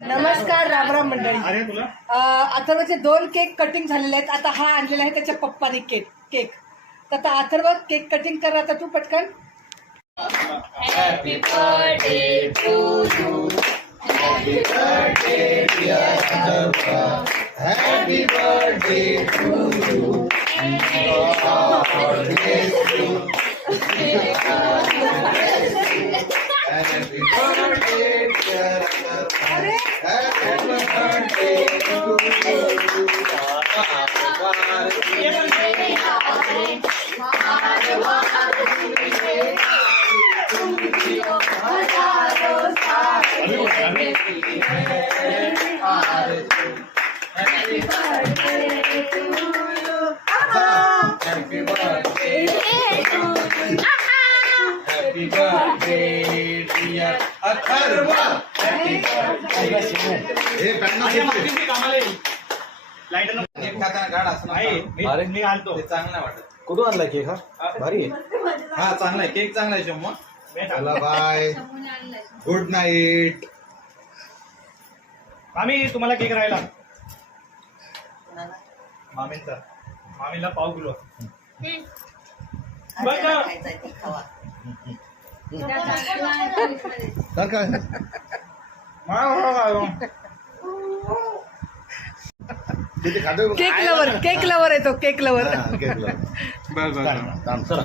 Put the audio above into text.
नमस्कार रामराम मंडळी. अरे तुला अथर्वचे 2 केक कटिंग झालेले आहेत. आता हा आणलेला आहे त्याच्या पप्पानी केक. तर आता अथर्व केक कटिंग कर आता तू पटकन. Happy birthday to you. Happy birthday dear Atharva. Happy birthday to you. God bless you. Happy birthday dear Atharva. Happy birthday to you. Happy birthday to you. Happy birthday to you. Happy birthday dear Atharva. Happy birthday. हे pant कामाला येईल light cake खाताना गाड असं आहे मी घालतो ते चांगलं नाही वाटत. कुठून आणलाय केक हा भारी आहे. हा चांगला आहे केक चांगला आहे शम्मा. मी चला बाय गुड नाईट. आम्ही तुम्हाला केक राहिला मामींचा मामीला पाव किलो केक लवर येतो केक लवर. केक लाव. बरं चला